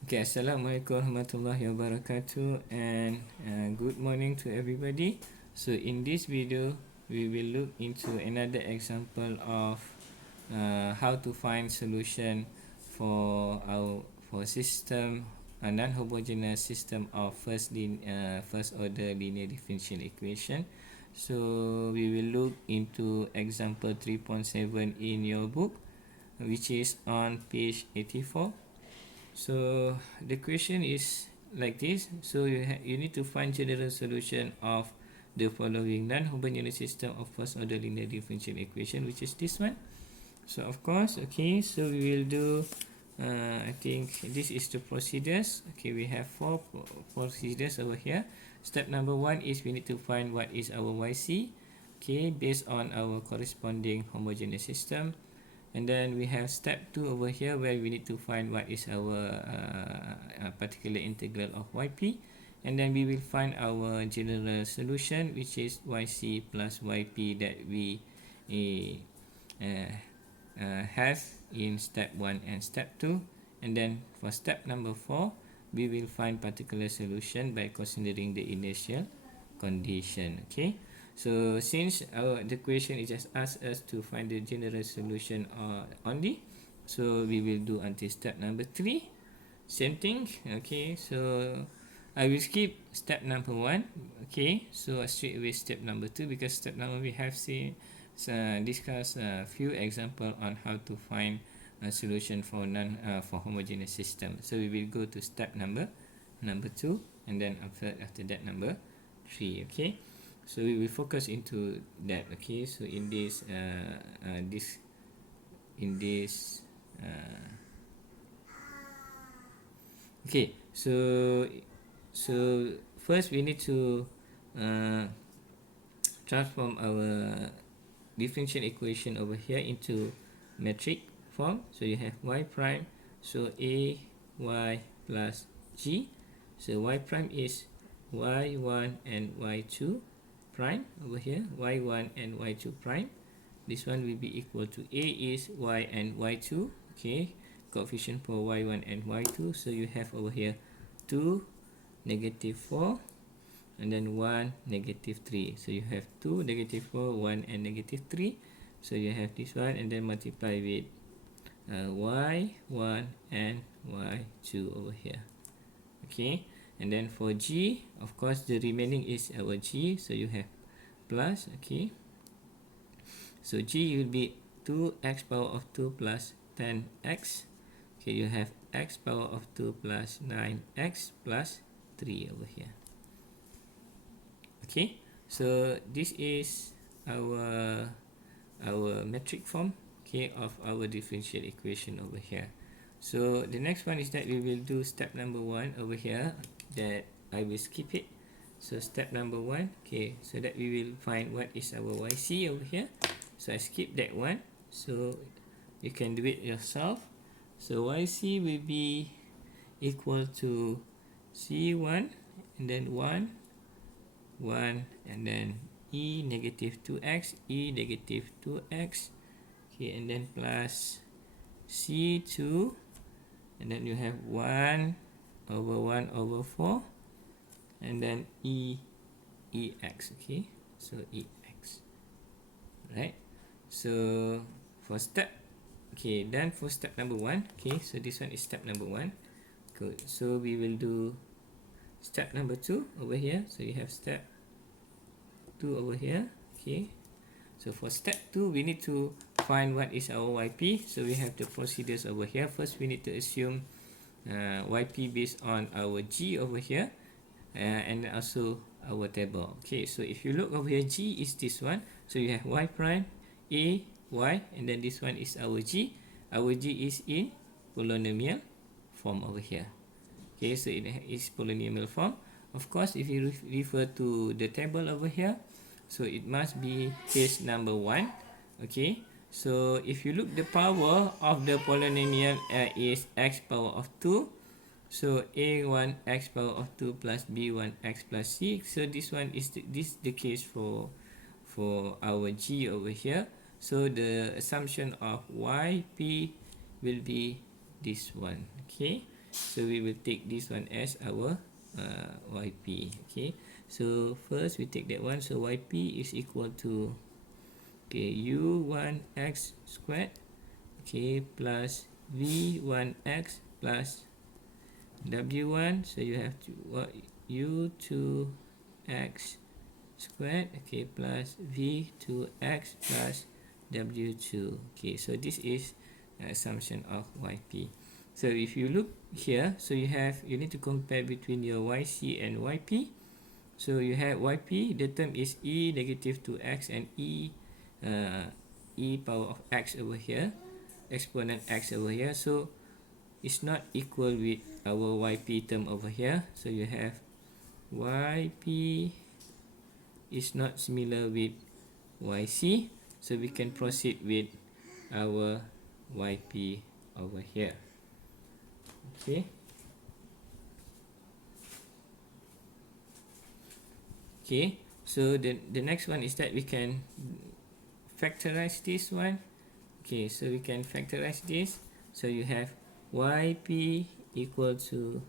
Okay, Assalamualaikum warahmatullahi wabarakatuh, and good morning to everybody. So in this video, we will look into another example of how to find solution for our system, a non-homogeneous system of first order linear differential equation. So we will look into example 3.7 in your book, which is on page 84. So the question is like this. So you need to find general solution of the following non-homogeneous system of first order linear differential equation, which is this one. So of course, okay, so we will do I think this is the procedures. Okay, we have four procedures over here. Step number one is we need to find what is our YC, okay, based on our corresponding homogeneous system. And then we have step 2 over here, where we need to find what is our particular integral of yp, and then we will find our general solution, which is yc plus yp that we have in step 1 and step 2. And then for step number 4, we will find particular solution by considering the initial condition. Okay, so since the question is just asked us to find the general solution only, so we will do until step number 3. Same thing. Okay, so I will skip step number 1. Okay, so straight away step number 2, because step number we have discuss a few example on how to find a solution for for homogeneous system. So we will go to step number 2, and then after that number 3. Okay, so we will focus into that. Okay, so in this okay, so first we need to transform our differential equation over here into metric form. So you have y prime, so a y plus g. So y prime is y1 and y2 prime over here, y1 and y2 prime. This one will be equal to a is y and y2. Okay, coefficient for y1 and y2. So you have over here 2, -4, and then 1, -3. So you have 2, -4, 1 and -3. So you have this one, and then multiply with y1 and y2 over here. Okay, and then for g, of course the remaining is our g, so you have plus. Okay, so g will be 2x power of 2 plus 10x. Okay, you have x power of 2 plus 9x plus 3 over here. Okay, so this is our metric form, okay, of our differential equation over here. So the next one is that we will do step number 1 over here, that I will skip it. So step number 1, okay, so that we will find what is our yc over here. So I skip that one, so you can do it yourself. So yc will be equal to c1, and then 1, and then e -2x, e -2x. Okay, and then plus c2, and then you have 1 over 4, and then ex. Okay, so ex, right? So for step, okay, done for step number 1. Okay, so this one is step number 1. Good. So we will do step number 2 over here. So you have step 2 over here. Okay, so for step 2, we need to find what is our yp. So we have the procedures over here. First, we need to assume yp based on our g over here, and also our table. Okay, so if you look over here, g is this one. So you have y prime, a, y, and then this one is our g. Our g is in polynomial form over here. Okay, so it is polynomial form. Of course, if you refer to the table over here, so it must be case number 1. Okay, so if you look, the power of the polynomial is x power of 2. So a1 x power of 2 plus b1 x plus c. So this one is the case for our g over here. So the assumption of yp will be this one. Okay, So we will take this one as our yp. Okay, so first we take that one. So yp is equal to, okay, u1x squared, okay, plus v1x plus w1. So you have to u2x squared, okay, plus v2x plus w2. Okay, so this is assumption of yp. So if you look here, so you need to compare between your yc and yp. So you have yp, the term is e negative 2x and e power of x over here, exponent x over here. So it's not equal with our yp term over here. So you have yp is not similar with yc. So we can proceed with our yp over here. Okay. Okay, so the next one is that we can factorize this one. Okay, so we can factorize this. So you have yp equal to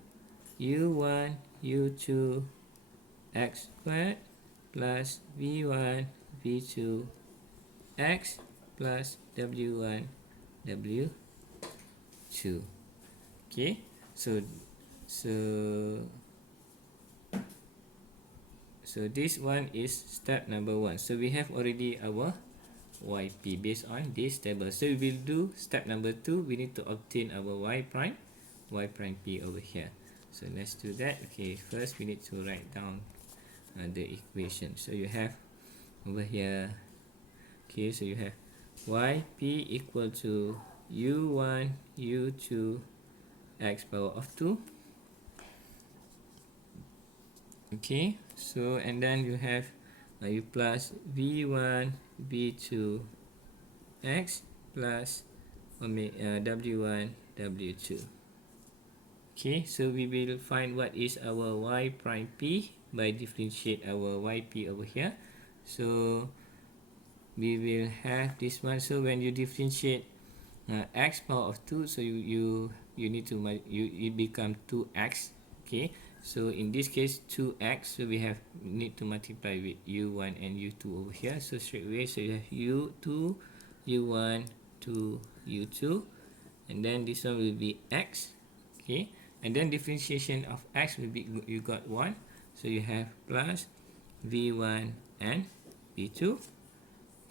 u1 u2 x squared plus v1 v2 x plus w1 w2. Okay, so this one is step number 1. So we have already our yp based on this table. So we will do step number 2. We need to obtain our y prime p over here. So let's do that. Okay, first we need to write down the equation. So you have over here, okay, so you have yp equal to u1 u2 x power of 2. Okay, so and then you have you plus v1 v2 x plus w1 w2. Okay, so we will find what is our y prime p by differentiate our yp over here. So we will have this one. So when you differentiate x power of 2, so you need to it become 2x. Okay, so in this case 2x, so we need to multiply with u1 and u2 over here. So straight away, so you have u2 u1 to u2, and then this one will be x. Okay, and then differentiation of x will be, you got 1, so you have plus v1 and v2.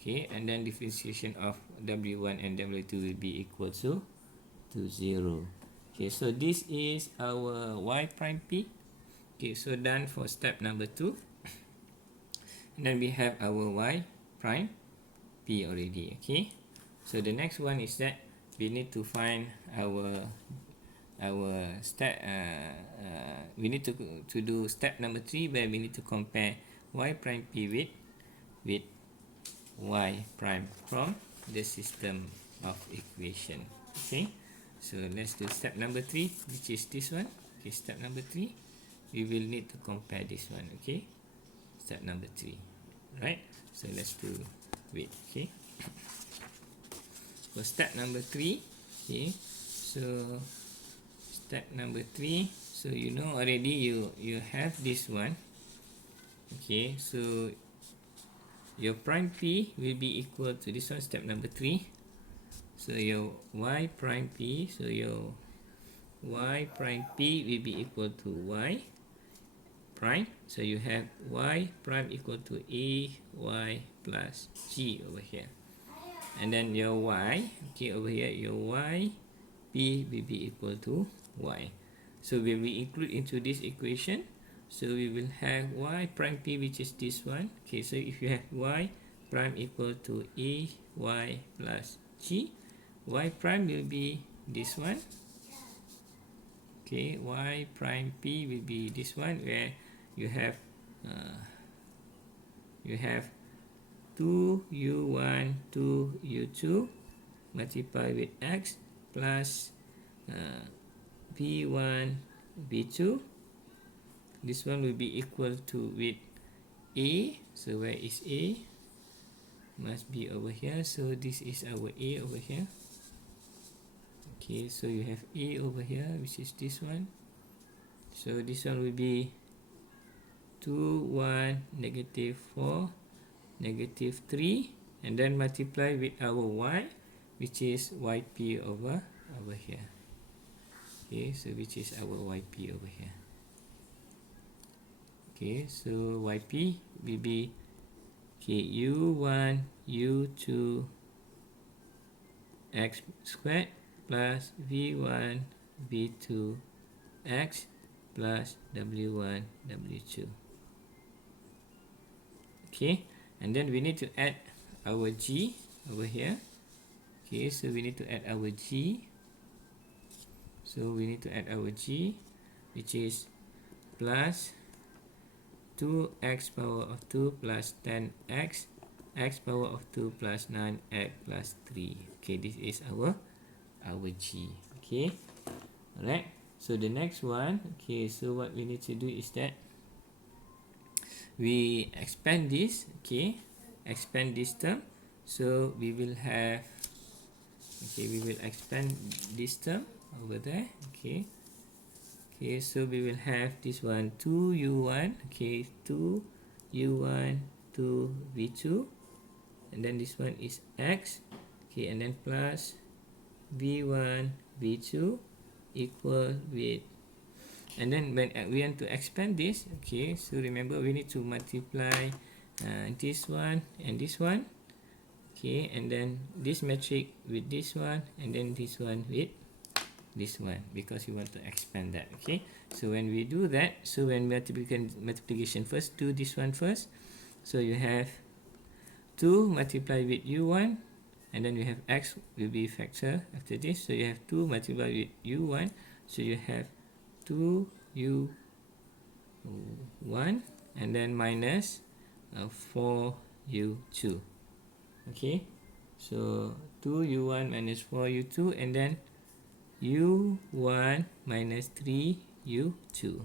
Okay, and then differentiation of w1 and w2 will be equal to 0. Okay, so this is our y prime p. Okay, so done for step number 2. And then we have our y prime p already. Okay, so the next one is that we need to find our step. We need to do step number 3, where we need to compare y prime p with y prime from the system of equation. Okay, so let's do step number 3, which is this one. Okay, step number 3, we will need to compare this one. Okay, step number 3, right? So let's do okay, so step number 3. Okay, so step number 3, so you know already, you have this one. Okay, so your prime p will be equal to this one, step number 3. So your y prime p, so your y prime p will be equal to y prime. So you have y prime equal to a y plus g over here. And then your y, okay, over here, your y p will be equal to y. So when we include into this equation, so we will have y prime p, which is this one. Okay, so if you have y prime equal to a y plus g, y prime will be this one. Okay, y prime p will be this one, where you have 2u1 2u2 multiplied with x plus v1 v2. This one will be equal to with a. So where is a? Must be over here. So this is our a over here. Okay, so you have A over here, which is this one. So this one will be 2, 1, negative 4, negative 3, and then multiply with our y, which is yp over here. Okay, so which is our yp over here. Okay, so yp will be u1 u2 x squared plus v1 v2 x plus w1 w2. Okay, and then we need to add our g over here. Okay, so we need to add our g. So we need to add our g, which is plus 2x power of 2 plus 10x, x power of 2 plus 9x plus 3. Okay, this is our g. Okay, alright. So the next one, okay, so what we need to do is that we expand this, okay, expand this term. So we will have, okay, we will expand this term over there. Okay, okay, so we will have this one 2u1, okay, 2u1 2v2, and then this one is x, okay, and then plus v1 v2 equal with, and then when we want to expand this, okay, so remember we need to multiply this one and this one, okay, and then this matrix with this one, and then this one with this one, because we want to expand that. Okay, so when we do that, so when multiplication first, do this one first. So you have 2 multiplied with u1, and then you have x will be factor after this, so you have 2 multiplied with u1, so you have 2u1, and then minus 4u2. Okay, so 2u1 minus 4u2, and then u1 minus 3u2,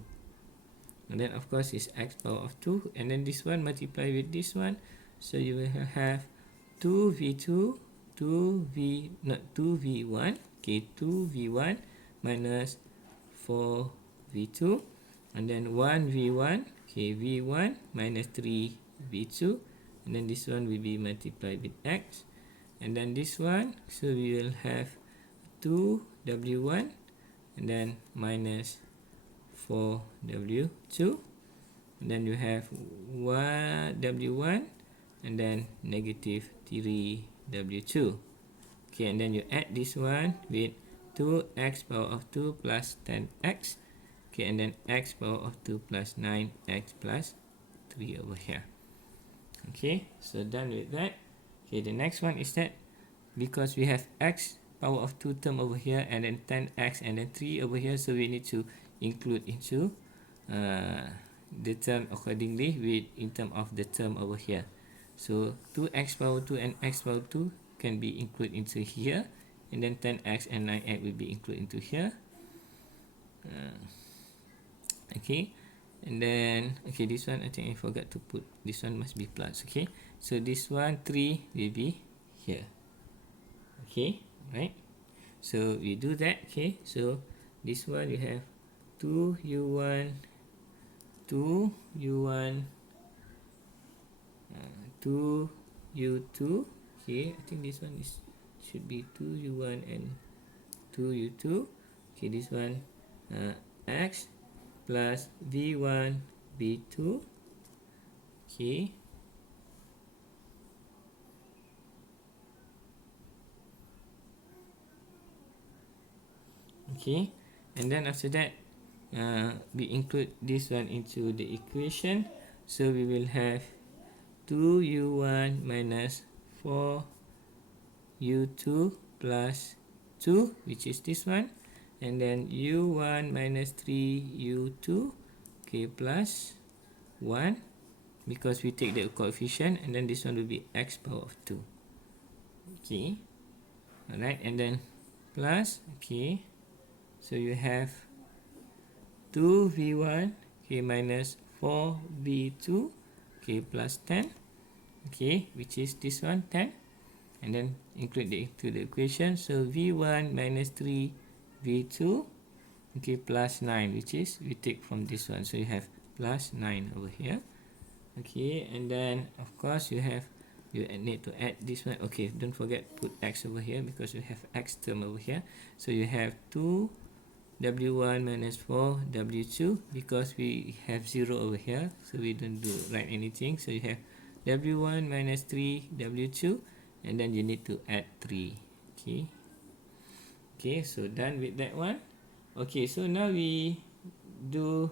and then of course is x power of 2, and then this one multiply with this one, so you will have 2v2 2v1, okay, 2v1 minus 4v2, and then 1v1, okay, v1 minus 3v2, and then this one will be multiplied with x, and then this one, so we will have 2w1, and then minus 4w2, and then you have 1w1, and then negative 3w2. Okay, and then you add this one with 2x power of 2 plus 10x, okay, and then x power of 2 plus 9x plus 3 over here. Okay, so done with that. Okay, the next one is that because we have x power of 2 term over here, and then 10x and then 3 over here, so we need to include into the term accordingly with in term of the term over here. So 2x power 2 and x power 2 can be included into here, and then 10x and 9x will be included into here. Okay, and then okay, this one I think I forgot to put, this one must be plus. Okay, so this one 3 will be here. Okay, right, so we do that. Okay, so this one you have 2u1 2u1 2u2. Okay, I think this one is should be 2u1 and 2u2. Okay, this one x plus v1 v2. Okay, okay, and then after that we include this one into the equation, so we will have 2u1 minus 4u2 plus 2, which is this one, and then u1 minus 3u2, okay, plus 1, because we take the coefficient, and then this one will be x power of 2. Okay, alright, and then plus, okay, so you have 2v1, okay, minus 4v2, okay, plus 10, okay, which is this one 10, and then include into the equation. So v1 minus 3 v2, okay, plus 9, which is we take from this one, so you have plus 9 over here. Okay, and then of course you need to add this one. Okay, don't forget put x over here because you have x term over here. So you have 2 w1 minus 4 w2, because we have 0 over here, so we don't write anything. So you have w1 minus 3 w2, and then you need to add 3. Okay, so done with that one. Okay, so now we do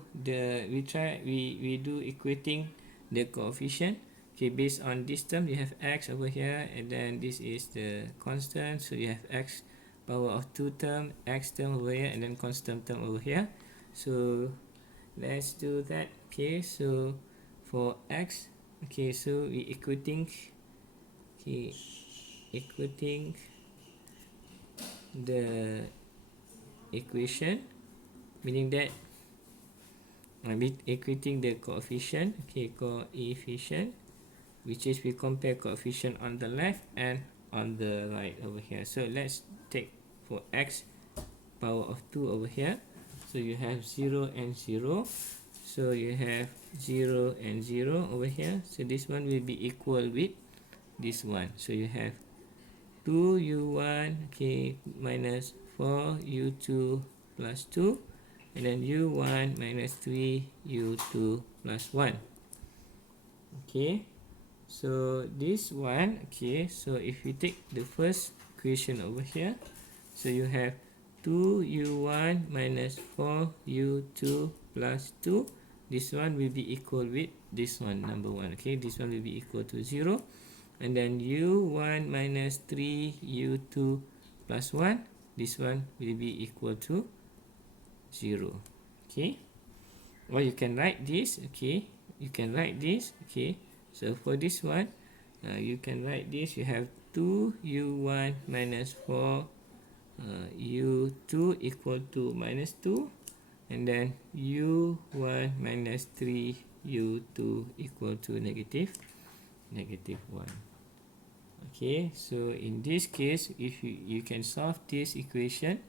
equating the coefficient. Okay, based on this term you have x over here, and then this is the constant, so you have x power of 2 term, x term over here, and then constant term over here. So let's do that. Okay, so for x, okay, so we equating the equation, meaning that equating the coefficient, okay, coefficient, which is we compare coefficient on the left and on the right over here. So let's take for x power of 2 over here. So you have 0 and 0. So you have 0 and 0 over here. So this one will be equal with this one. So you have 2u1, okay, minus 4u2 plus 2, and then u1 minus 3u2 plus 1. Okay, so this one, okay, so if you take the first equation over here, so you have 2u1 minus 4u2 plus 2. This one will be equal with this one, number 1. Okay, this one will be equal to 0. And then u1 minus 3u2 plus 1. This one will be equal to 0. Okay, or you can write this. Okay, you can write this. Okay, so for this one, you can write this. You have 2u1 minus 4 u2 equal to minus 2, and then u1 minus 3 u2 equal to negative 1. Okay, so in this case, if you can solve this equation,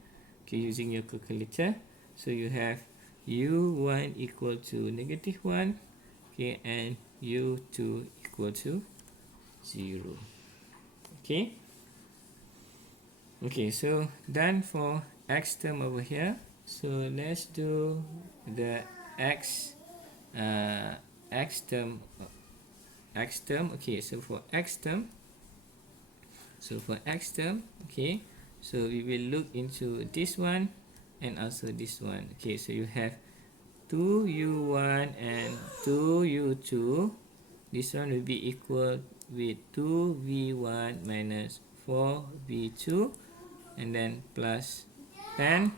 okay, using your calculator. So you have u1 equal to negative 1, okay, and u2 equal to 0. Okay, so done for x term over here. So let's do the x term. Okay, so for x term, okay, so we will look into this one and also this one. Okay, so you have 2u1 and 2u2. This one will be equal with 2v1 minus 4v2, and then plus 10,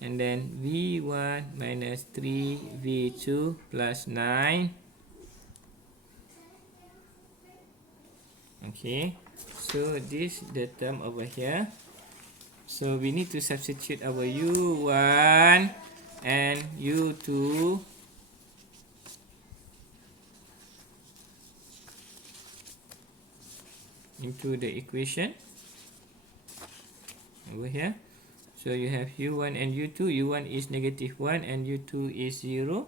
and then v1 minus 3v2 plus 9. Okay, so this the term over here. So we need to substitute our u1 and u2 into the equation over here. So you have u1 and u2. u1 is negative 1 and u2 is 0.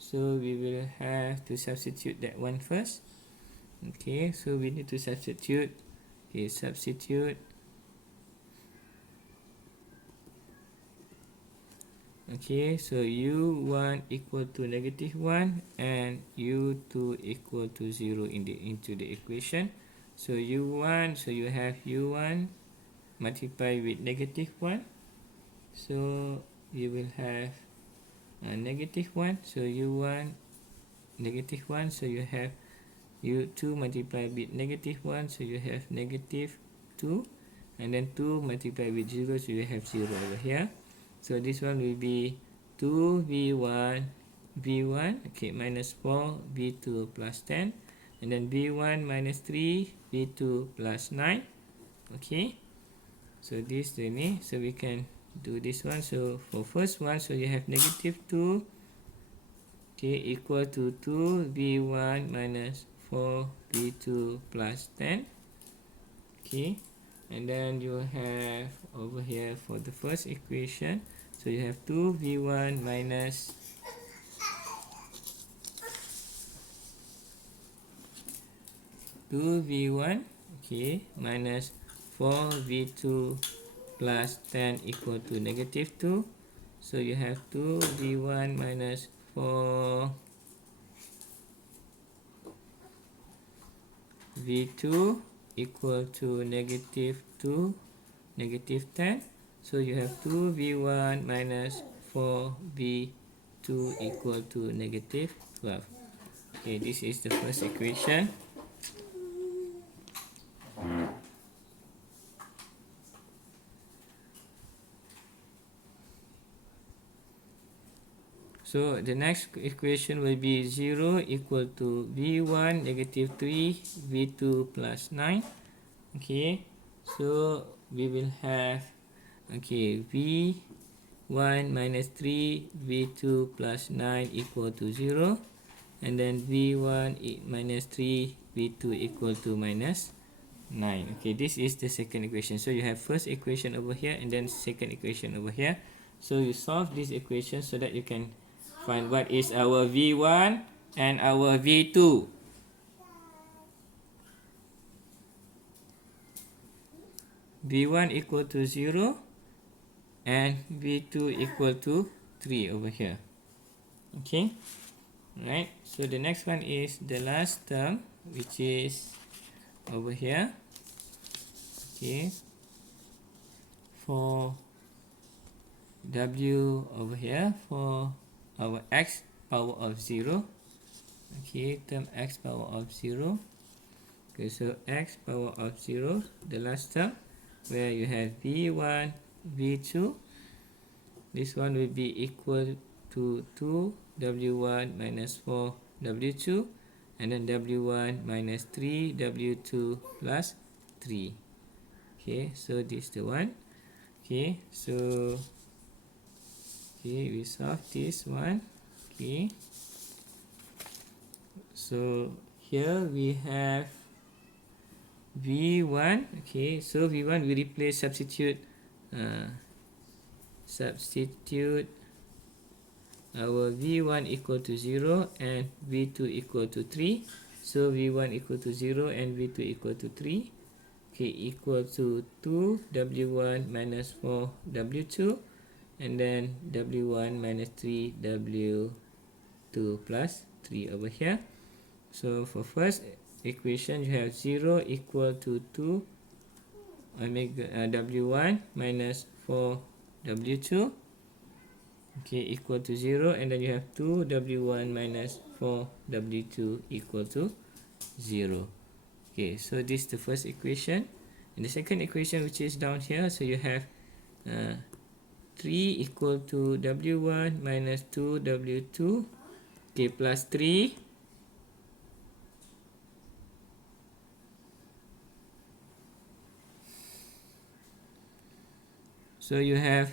So we will have to substitute that one first. Okay, so we need to substitute. Okay, substitute. Okay, so u1 equal to negative 1 and u2 equal to 0 into the equation. So u1, so you have u1 multiply with negative 1. So you will have negative 1. So u1 negative 1. So you have u2 multiply with negative 1, so you have negative 2, and then 2 multiply with 0, so you have 0 over here. So this one will be 2v1 okay, minus 4 v2 plus 10, and then v1 minus 3 v2 plus 9. Okay, so this is so we can do this one. So for first one, so you have negative 2, okay, equal to 2v1 minus 4v2 plus 10. Okay, and then you have over here for the first equation, so you have 2v1 minus 2v1, okay, minus 4v2 plus 10 equal to negative 2. So you have 2v1 minus 4v2 equal to negative 2, negative 10. So you have 2v1 minus 4v2 equal to negative 12. Okay, this is the first equation. So the next equation will be 0 equal to v1 negative 3 v2 plus 9. Okay, so we will have, okay, v1 minus 3 v2 plus 9 equal to 0, and then v1 minus 3 v2 equal to minus 9. Okay, this is the second equation. So you have first equation over here and then second equation over here. So you solve this equation so that you can find what is our v1 and our v2. v1 equal to 0 and v2 equal to 3 over here. Okay, right. So the next one is the last term, which is over here. Okay, for w over here, for our x power of 0. Okay, term x power of 0. Okay, so x power of 0, the last term, where you have v1 v2, this one will be equal to 2 w1 minus 4 w2, and then w1 minus 3 w2 plus 3. Okay, so this is the one. Okay, so okay, we solve this one. Okay, so here we have v1. Okay, so v1 we replace, substitute our v1 equal to 0 and v2 equal to 3. So v1 equal to 0 and v2 equal to 3. Okay, equal to 2 w1 minus 4 w2, and then w1 minus 3 w2 plus 3 over here. So for first equation, you have 0 equal to 2 omega w1 minus 4 w2, okay, equal to 0, and then you have 2 w1 minus 4 w2 equal to 0. Okay, so this is the first equation. And the second equation, which is down here, so you have 3 equal to w1 minus 2 w2, okay, plus 3. So you have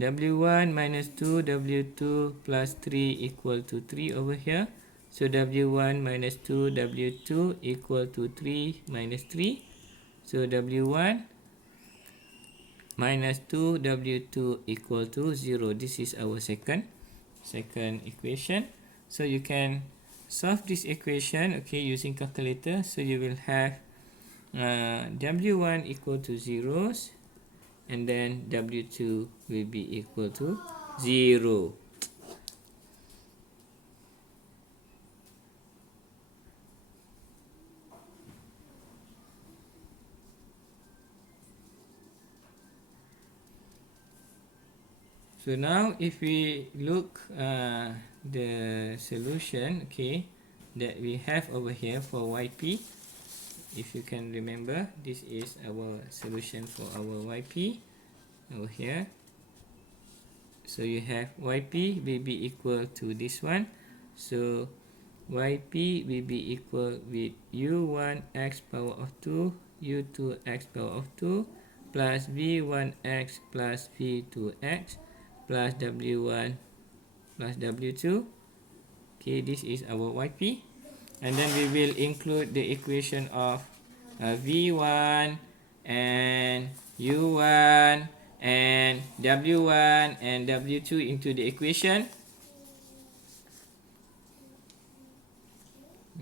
w1 minus 2 w2 plus 3 equal to 3 over here. So w1 minus 2 w2 equal to 3 minus 3. So w1 minus 2 w2 equal to 0. This is our second equation. So you can solve this equation, okay, using calculator. So you will have w1 equal to 0, and then w2 will be equal to 0. So now if we look the solution, okay, that we have over here for yp, if you can remember, this is our solution for our yp over here. So you have yp will be equal to this one. So yp will be equal with u1 x power of 2 u2 x power of 2 plus v1x plus v2x plus w1 plus w2. Okay, this is our yp, and then we will include the equation of v1 and u1 and w1 and w2 into the equation.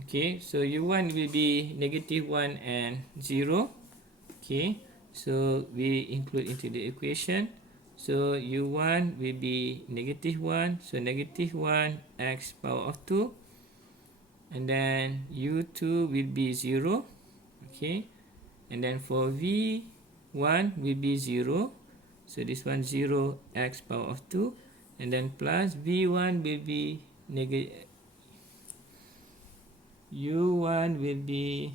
Okay, so u1 will be negative 1 and 0. Okay, so we include into the equation. So u1 will be negative 1, so negative 1 x power of 2, and then u2 will be 0. Okay, and then for v1 will be 0, so this one 0 x power of 2, and then plus v1 will be negative, u1 will be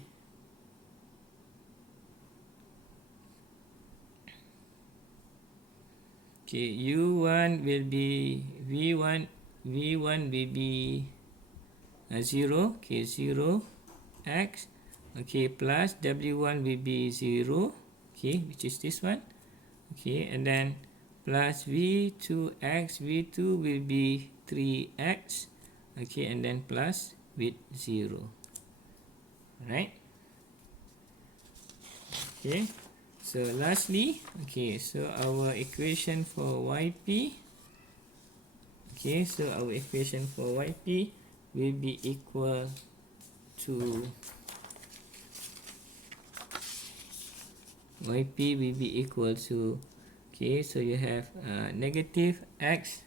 okay, u1 will be v1 will be 0, okay, 0 x, okay, plus w1 will be 0, okay, which is this one, okay, and then plus v2x, v2 will be 3x, okay, and then plus with 0. Alright, okay, so lastly, okay, so our equation for yp, okay, so our equation for yp will be equal to yp will be equal to, okay, so you have negative x,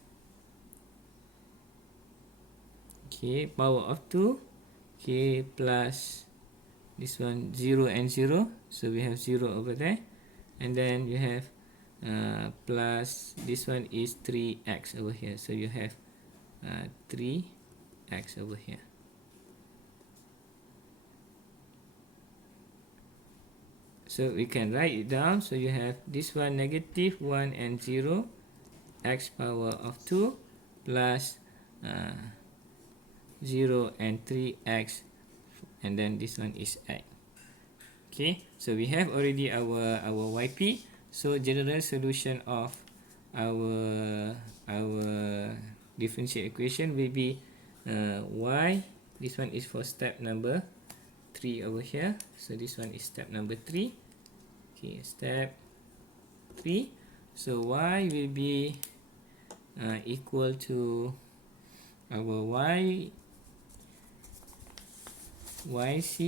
okay, power of 2, okay, plus this one 0 and 0, so we have 0 over there, and then you have plus this one is 3x over here, so you have 3x over here. So we can write it down, so you have this one negative 1 and 0 x power of 2 plus 0 and 3x, and then this one is x. Okay, so we have already our yp. So general solution of our differential equation will be y, this one is for step number 3 over here, so this one is step number 3. Okay, step 3, so y will be equal to our yc,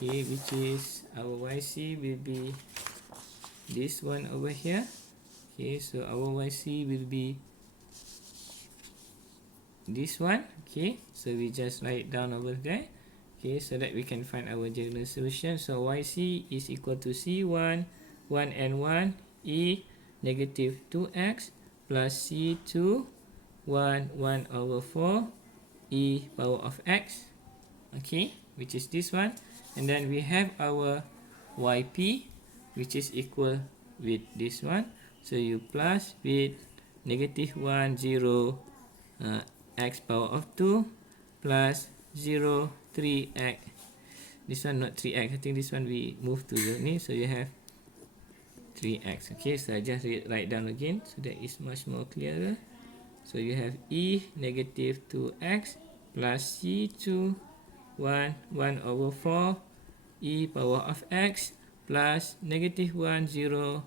okay, which is our yc will be this one over here. Okay, so our yc will be this one. Okay, so we just write it down over there, okay, so that we can find our general solution. So yc is equal to c1 1 and 1 e negative 2x plus c2 1 over 4 e power of x, okay, which is this one, and then we have our yp, which is equal with this one, so you plus with negative 1 0 x power of 2 plus 0 3x, this one not 3x, I think this one we move to the knee, so you have 3x. Okay, so I just write down again so that is much more clearer. So you have e negative 2x plus c2 1 over 4 e power of x plus negative 1 0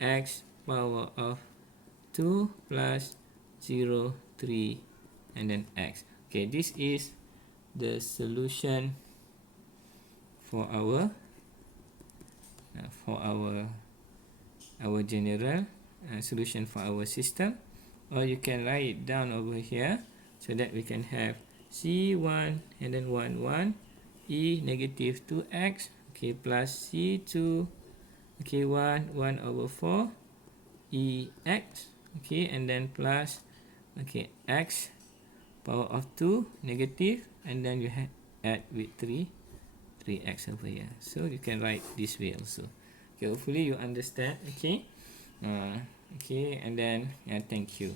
x power of 2 plus 0 3 and then x. Okay, this is the solution for our general solution for our system, or you can write it down over here so that we can have c1 and then 1 e negative 2x, okay, plus c2, okay, 1 over 4 ex, okay, and then plus, okay, x power of 2 negative, and then you add with 3x over here, so you can write this way also. Okay, hopefully you understand. Okay, okay, and then thank you.